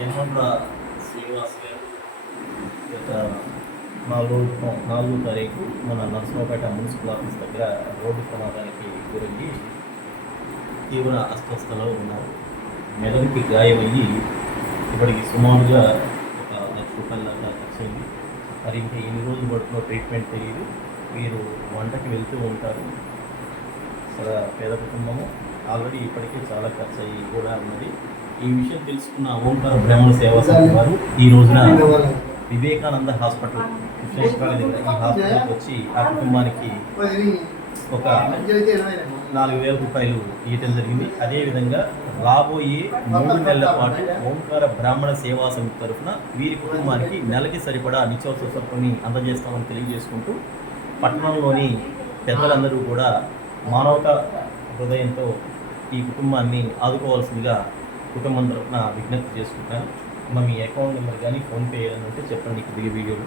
యనమండ్ల శ్రీనివాస్ గారు గత 4 తారీఖు మన నరసరావుపేట మున్సిపల్ ఆఫీస్ దగ్గర రోడ్డు ప్రమాదానికి గురయ్యి తీవ్ర అస్వస్థలో ఉన్నారు. మెదడుకి గాయమయ్యి ఇప్పటికి సుమారుగా ఒక ₹1,00,000 దాకా ఖర్చయింది. మరి ఇంకా ఎన్ని రోజులు పడుతుందో ట్రీట్మెంట్ తెలియదు. వీరు వంటకి వెళ్తూ ఉంటారు. చాలా పేద కుటుంబము. ఆల్రెడీ ఇప్పటికే చాలా ఖర్చు అయ్యి కూడా ఉన్నది. ఈ విషయం తెలుసుకున్న ఓంకార బ్రాహ్మణ సేవా సంఘం వారు ఈ రోజున వివేకానంద హాస్పిటల్ కృష్ణేశ్వర దగ్గర ఈ హాస్పిటల్కి వచ్చి ఆ కుటుంబానికి ఒక ₹4,000 ఇవ్వటం జరిగింది. అదేవిధంగా రాబోయే 3 నెలల పాటు ఓంకార బ్రాహ్మణ సేవా సమితి తరఫున వీరి కుటుంబానికి నెలకి సరిపడా నిత్యావసర సరుకుని అందజేస్తామని తెలియజేసుకుంటూ పట్టణంలోని పెద్దలందరూ కూడా మానవతా హృదయంతో ఈ కుటుంబాన్ని ఆదుకోవాల్సిందిగా కుటుంబం తరఫున విజ్ఞప్తి చేసుకుంటాను. మీ అకౌంట్ నెంబర్ కానీ ఫోన్పే ఏదైనా ఉంటే చెప్పండి. వీడియోలో